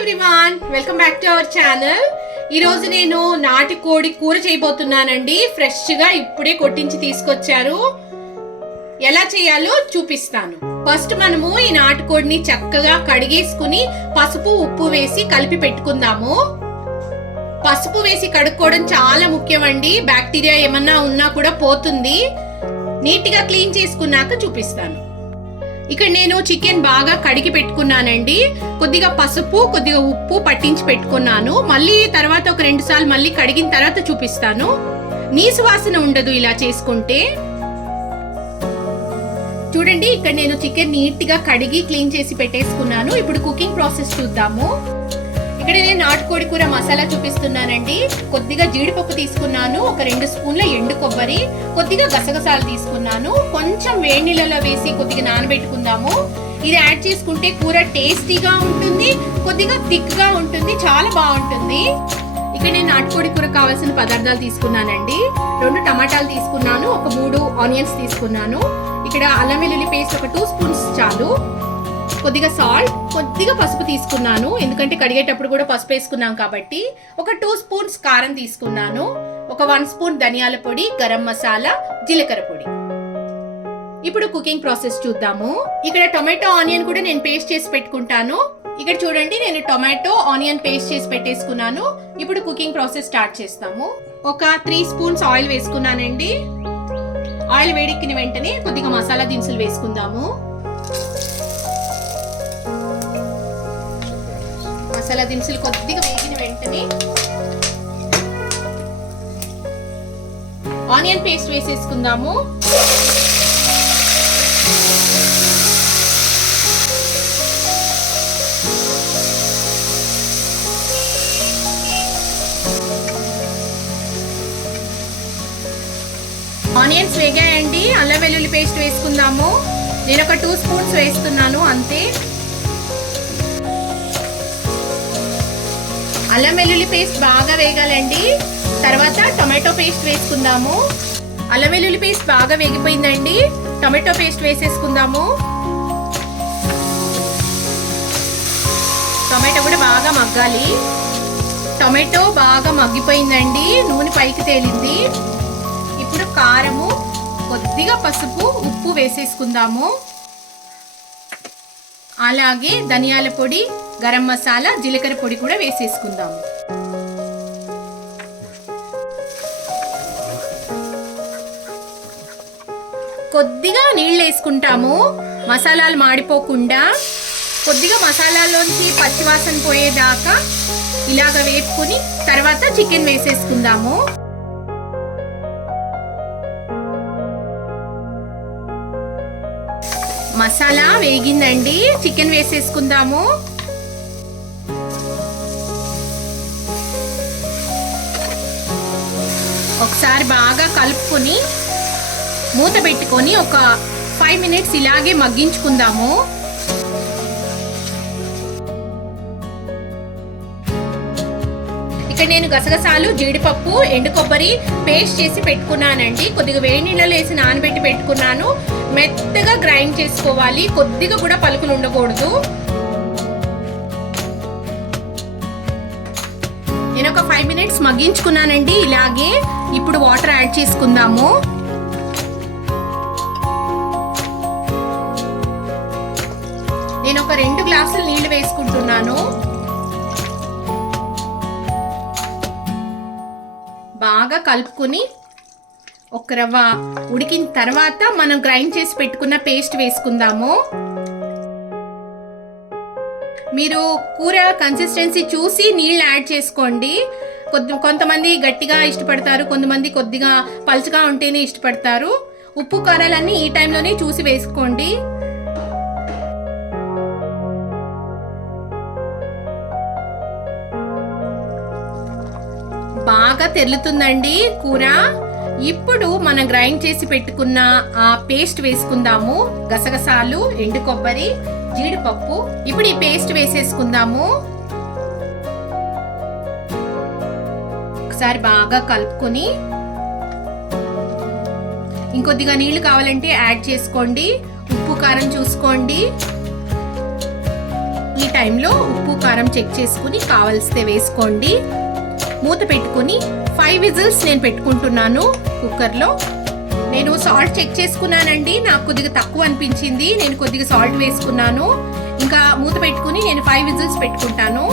Everyone, welcome back to our channel. ఈ రోజు నేను నాటుకోడి కూర చేయబోతున్నానండి. ఫ్రెష్ గా ఇప్పుడే కొట్టించి తీసుకొచ్చారు. ఎలా చేయాలో చూపిస్తాను. ఫస్ట్ మనము ఈ నాటుకోడిని చక్కగా కడిగేసుకుని పసుపు ఉప్పు వేసి కలిపి పెట్టుకుందాము. పసుపు వేసి కడుక్కోవడం చాలా ముఖ్యం అండి. బ్యాక్టీరియా ఏమన్నా ఉన్నా కూడా పోతుంది. నీట్ గా క్లీన్ చేసుకున్నాక చూపిస్తాను. ఇక్కడ నేను చికెన్ బాగా కడిగి పెట్టుకున్నానండి. కొద్దిగా పసుపు కొద్దిగా ఉప్పు పట్టించి పెట్టుకున్నాను. మళ్ళీ తర్వాత ఒక 2 సార్లు మళ్ళీ కడిగిన తర్వాత చూపిస్తాను. నీసు వాసన ఉండదు ఇలా చేసుకుంటే. చూడండి, ఇక్కడ నేను చికెన్ నీట్ గా కడిగి క్లీన్ చేసి పెట్టేసుకున్నాను. ఇప్పుడు కుకింగ్ ప్రాసెస్ చూద్దాము. ఇక్కడ నేను నాటుకోడి కూర మసాలా చూపిస్తున్నానండి. కొద్దిగా జీడిపప్పు తీసుకున్నాను, ఒక 2 స్పూన్ల ఎండు కొబ్బరి, కొద్దిగా గసగసాలు తీసుకున్నాను. కొంచెం వేడి నీళ్ళలో వేసి కొద్దిగా నానబెట్టుకుందాము. ఇది యాడ్ చేసుకుంటే కూర టేస్టీగా ఉంటుంది, కొద్దిగా థిక్ గా ఉంటుంది, చాలా బాగుంటుంది. ఇక్కడ నేను నాటుకోడి కూర కావాల్సిన పదార్థాలు తీసుకున్నానండి. 2 టమాటాలు తీసుకున్నాను, ఒక 3 ఆనియన్స్ తీసుకున్నాను. ఇక్కడ అల్లం వెల్లుల్లి పేస్ట్ ఒక 2 స్పూన్స్ చాలు. కొద్దిగా సాల్ట్, కొద్దిగా పసుపు తీసుకున్నాను, ఎందుకంటే కడిగేటప్పుడు కూడా పసుపు వేసుకున్నాం కాబట్టి. ఒక 2 స్పూన్స్ కారం తీసుకున్నాను, ఒక 1 స్పూన్ ధనియాల పొడి, గరం మసాలా, జీలకర్ర పొడి. ఇప్పుడు కుకింగ్ ప్రాసెస్ చూద్దాము. ఇక్కడ టొమాటో ఆనియన్ కూడా నేను పేస్ట్ చేసి పెట్టుకుంటాను. ఇక్కడ చూడండి, నేను టొమాటో ఆనియన్ పేస్ట్ చేసి పెట్టేసుకున్నాను. ఇప్పుడు కుకింగ్ ప్రాసెస్ స్టార్ట్ చేస్తాము. ఒక 3 స్పూన్స్ ఆయిల్ వేసుకున్నానండి. ఆయిల్ వేడెక్కిన వెంటనే కొద్దిగా మసాలా దినుసులు వేసుకుందాము. మసాలా దినుసులు కొద్దిగా వేగిన వెంటనే ఆనియన్ పేస్ట్ వేసేసుకుందాము. ఆనియన్స్ వేగాయండి. అల్లం వెల్లుల్లి పేస్ట్ వేసుకుందాము. నేను ఒక 2 స్పూన్స్ వేస్తున్నాను అంతే. అల్లం వెల్లుల్లి పేస్ట్ బాగా వేగాలండి. తర్వాత టొమాటో పేస్ట్ వేసుకుందాము. అల్లం వెల్లుల్లి పేస్ట్ బాగా వేగిపోయిందండి. టొమాటో పేస్ట్ వేసేసుకుందాము. టొమాటో కూడా బాగా మగ్గాలి. టొమాటో బాగా మగ్గిపోయిందండి, నూనె పైకి తేలింది. ఇప్పుడు కారము, కొద్దిగా పసుపు, ఉప్పు వేసేసుకుందాము. అలాగే ధనియాల పొడి, గరం మసాలా, జీలకర్ర పొడి కూడా వేసేసుకుందాము. కొద్దిగా నీళ్ళు వేసుకుంటాము, మసాలాలు మాడిపోకుండా. కొద్దిగా మసాలాలోంచి పచ్చివాసన పోయేదాకా ఇలాగ వేపుకుని తర్వాత చికెన్ వేసేసుకుందాము. మసాలా వేగిందండి, చికెన్ వేసేసుకుందాము. ఒకసారి బాగా కలుపుకొని మూత పెట్టుకొని ఒక 5 మినిట్స్ ఇలాగే మగ్గించుకుందాము. ఇక్కడ నేను గసగసాలు, జీడిపప్పు, ఎండు కొబ్బరి పేస్ట్ చేసి పెట్టుకున్నానండి. కొద్దిగా వేడి నీళ్ళలో వేసి నానబెట్టి పెట్టుకున్నాను. మెత్తగా గ్రైండ్ చేసుకోవాలి, కొద్దిగా కూడా పలుకులు ఉండకూడదు. నేను ఒక 5 మినిట్స్ మగ్గించుకున్నానండి ఇలాగే. ఇప్పుడు వాటర్ యాడ్ చేసుకుందాము. నేను ఒక 2 గ్లాసులు నీళ్లు వేసుకుంటున్నాను. బాగా కలుపుకొని ఒక రవ్వ ఉడికిన తర్వాత మనం గ్రైండ్ చేసి పెట్టుకున్న పేస్ట్ వేసుకుందాము. మీరు కూర కన్సిస్టెన్సీ చూసి నీళ్ళు యాడ్ చేసుకోండి. కొంతమంది గట్టిగా ఇష్టపడతారు, కొంతమంది కొద్దిగా పలుచగా ఉంటేనే ఇష్టపడతారు. ఉప్పు కారాలన్నీ ఈ టైంలోనే చూసి వేసుకోండి. బాగా తెరులుతుందండి కూర. ఇప్పుడు మనం గ్రైండ్ చేసి పెట్టుకున్న ఆ పేస్ట్ వేసుకుందాము. గసగసాలు, ఎండు కొబ్బరి, జీడిపప్పు. ఇప్పుడు ఈ పేస్ట్ వేసేసుకుందాము. ఒకసారి బాగా కలుపుకొని ఇంకొద్దిగా నీళ్లు కావాలంటే యాడ్ చేసుకోండి. ఉప్పు కారం చూసుకోండి. ఈ టైంలో ఉప్పు కారం చెక్ చేసుకుని కావలిస్తే వేసుకోండి. మూత పెట్టుకుని 5 విజిల్స్ నేను పెట్టుకుంటున్నాను కుక్కర్లో. నేను సాల్ట్ చెక్ చేసుకున్నానండి, నాకు కొద్దిగా తక్కువ అనిపించింది, నేను కొద్దిగా సాల్ట్ వేసుకున్నాను. ఇంకా మూత పెట్టుకుని నేను 5 విజిల్స్ పెట్టుకుంటాను.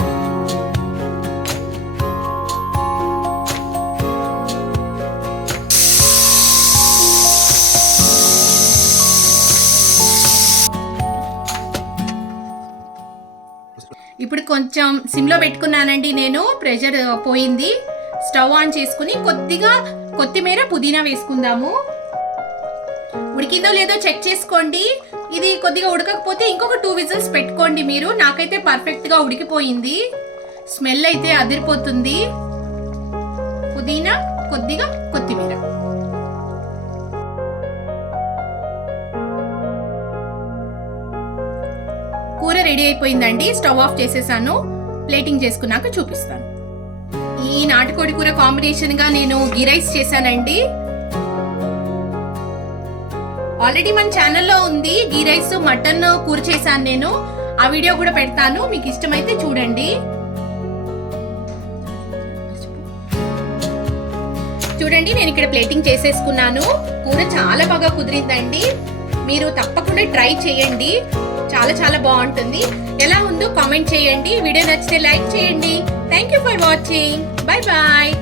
ఇప్పుడు కొంచెం సిమ్లో పెట్టుకున్నానండి, నేను ప్రెషర్ పోయింది. స్టవ్ ఆన్ చేసుకుని కొద్దిగా కొత్తిమీర పుదీనా వేసుకుందాము. ఉడికిందో లేదో చెక్ చేసుకోండి. ఇది కొద్దిగా ఉడకకపోతే ఇంకొక 2 విజిల్స్ పెట్టుకోండి మీరు. నాకైతే పర్ఫెక్ట్ గా ఉడికిపోయింది, స్మెల్ అయితే అదిరిపోతుంది. పుదీనా, కొద్దిగా కొత్తిమీర. కూర రెడీ అయిపోయిందండి, స్టవ్ ఆఫ్ చేసేసాను. ప్లేటింగ్ చేసుకున్నాక చూపిస్తాను. ఈ నాటుకోడి కూర కాంబినేషన్ గా నేను గీ రైస్ చేశానండి. ఆల్రెడీ మన ఛానల్లో ఉంది గీ రైస్ మటన్ కూర చేశాను నేను, ఆ వీడియో కూడా పెడతాను, మీకు ఇష్టమైతే చూడండి. చూడండి నేను ఇక్కడ ప్లేటింగ్ చేసేసుకున్నాను. కూర చాలా బాగా కుదిరిందండి, మీరు తప్పకుండా ట్రై చేయండి, చాలా చాలా బాగుంటుంది. ఎలా ఉందో కామెంట్ చేయండి. వీడియో నచ్చితే లైక్ చేయండి. Thank you for watching. Bye bye.